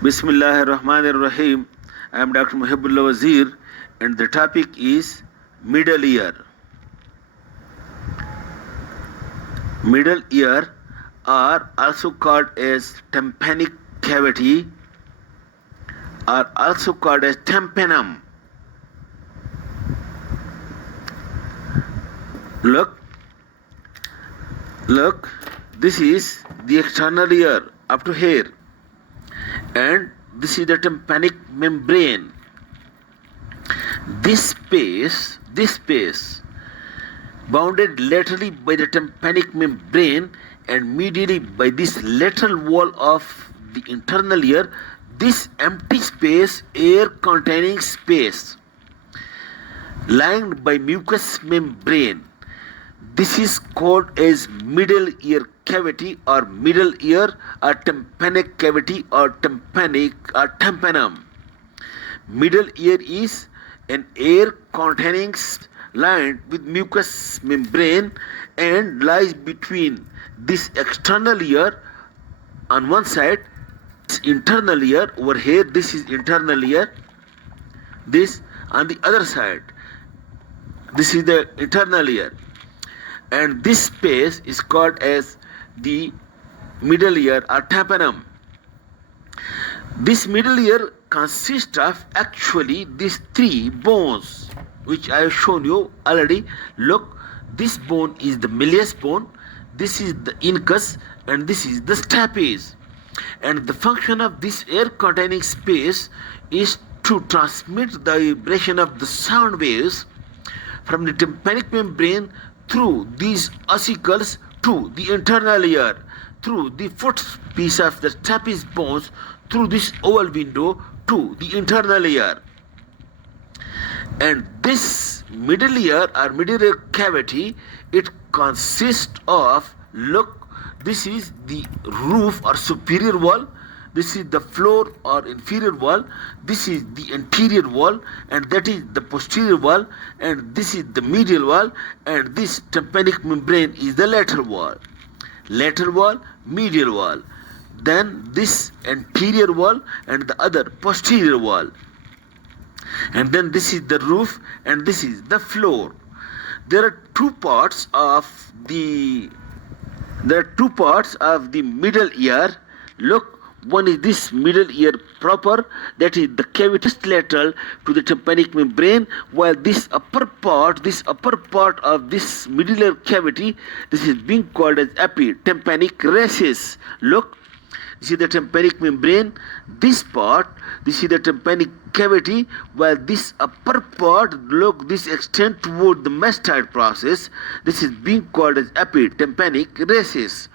Bismillahir Rahmanir Rahim. I am Dr. Mohibullah Wazir, and the topic is middle ear. Middle ear are also called as tympanic cavity, are also called as tympanum. Look, this is the external ear up to here, and this is the tympanic membrane. This space bounded laterally by the tympanic membrane and medially by this lateral wall of the internal ear, this empty space, air containing space, lined by mucous membrane. This is called as middle ear cavity or middle ear or tympanic cavity or tympanum. Middle ear is an air containing lined with mucous membrane and lies between this external ear on one side, this internal ear over here, this is internal ear, this on the other side, this is the internal ear, and this space is called as the middle ear or tympanum. This middle ear consists of actually these three bones which I have shown you already. Look, this bone is the malleus bone, this is the incus, and this is the stapes. And the function of this air containing space is to transmit the vibration of the sound waves from the tympanic membrane through these ossicles to the internal ear, through the foot piece of the stapes bones, through this oval window to the internal ear. And this middle ear or middle ear cavity, it consists of, look, this is the roof or superior wall, this is the floor or inferior wall, this is the anterior wall, and that is the posterior wall, and this is the medial wall, and this tympanic membrane is the lateral wall. Lateral wall, medial wall, then this anterior wall and the other posterior wall, and then this is the roof and this is the floor. There are two parts of the middle ear. Look, one is this middle ear proper, that is the cavity lateral to the tympanic membrane, while this upper part of this middle ear cavity, this is being called as epitympanic recess. Look, this is the tympanic membrane, this part, this is the tympanic cavity, while this upper part, look, this extends toward the mastoid process, this is being called as epitympanic recess.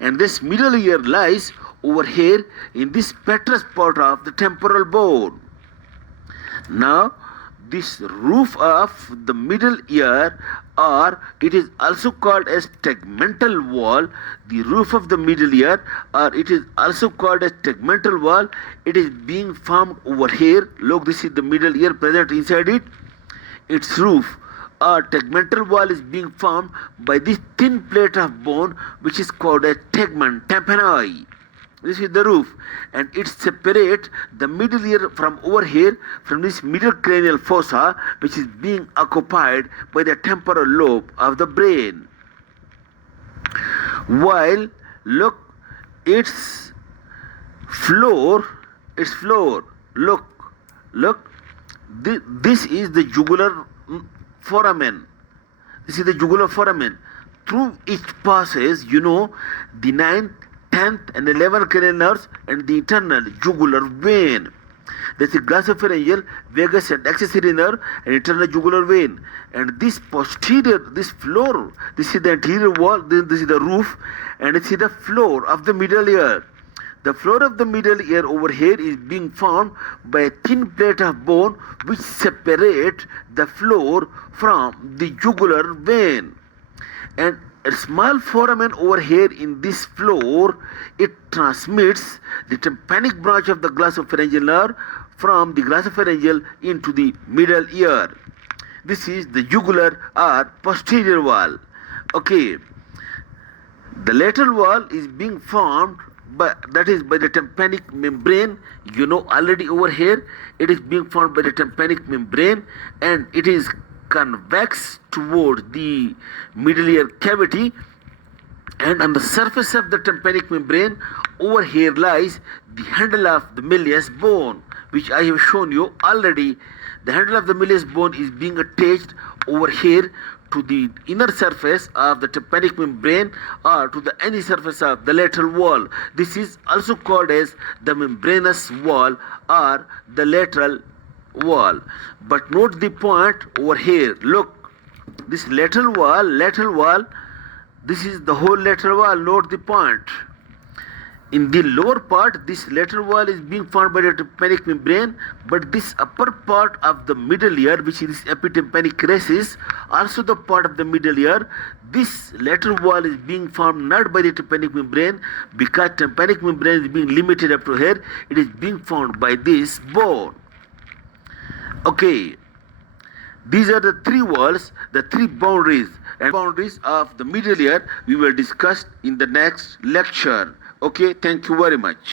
And this middle ear lies over here in this petrous part of the temporal bone. Now, this roof of the middle ear, or it is also called as tegmental wall, the roof of the middle ear, or it is also called as tegmental wall, it is being formed over here. Look, this is the middle ear present inside it. Its roof or tegmental wall is being formed by this thin plate of bone which is called as tegmen, tympani. This is the roof, and it separates the middle ear from over here, from this middle cranial fossa, which is being occupied by the temporal lobe of the brain. While, look, its floor, look, this is the jugular foramen. This is the jugular foramen. Through each passes, the 9th, 10th and 11th cranial nerves and the internal jugular vein. This is glossopharyngeal, vagus and accessory nerve and internal jugular vein. And this posterior, this floor, this is the anterior wall, this is the roof, and this is the floor of the middle ear. The floor of the middle ear over here is being formed by a thin plate of bone which separate the floor from the jugular vein. And a small foramen over here in this floor, it transmits the tympanic branch of the glossopharyngeal nerve from the glossopharyngeal into the middle ear. This is the jugular or posterior wall. Okay. The lateral wall is being formed but that is by the tympanic membrane. You know already over here it is being formed by the tympanic membrane, and it is convex toward the middle ear cavity, and on the surface of the tympanic membrane over here lies the handle of the Malleus bone, which I have shown you already. The handle of the Malleus bone is being attached over here to the inner surface of the tympanic membrane or to the any surface of the lateral wall. This is also called as the membranous wall or the lateral wall. But note the point over here. Look, this lateral wall, this is the whole lateral wall. Note the point. In the lower part, this lateral wall is being formed by the tympanic membrane, but this upper part of the middle ear, which is epitympanic recess, also the part of the middle ear, this lateral wall is being formed not by the tympanic membrane, because tympanic membrane is being limited up to here. It is being formed by this bone. Okay, these are the three walls, the three boundaries, and boundaries of the middle ear we will discuss in the next lecture. Okay, thank you very much.